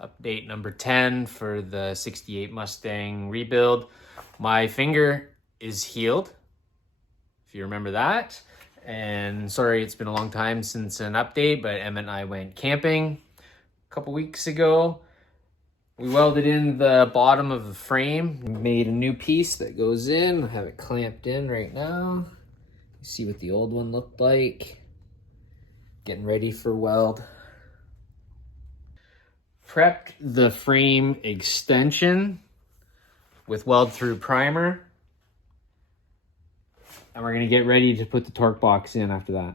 Update number 10 for the 68 Mustang rebuild. My finger is healed, if you remember that. And sorry, it's been a long time since an update, but Emma and I went camping a couple weeks ago. We welded in the bottom of the frame, made a new piece that goes in. I have it clamped in right now. You see what the old one looked like. Getting ready for weld. Prepped the frame extension with weld through primer. And we're gonna get ready to put the torque box in after that.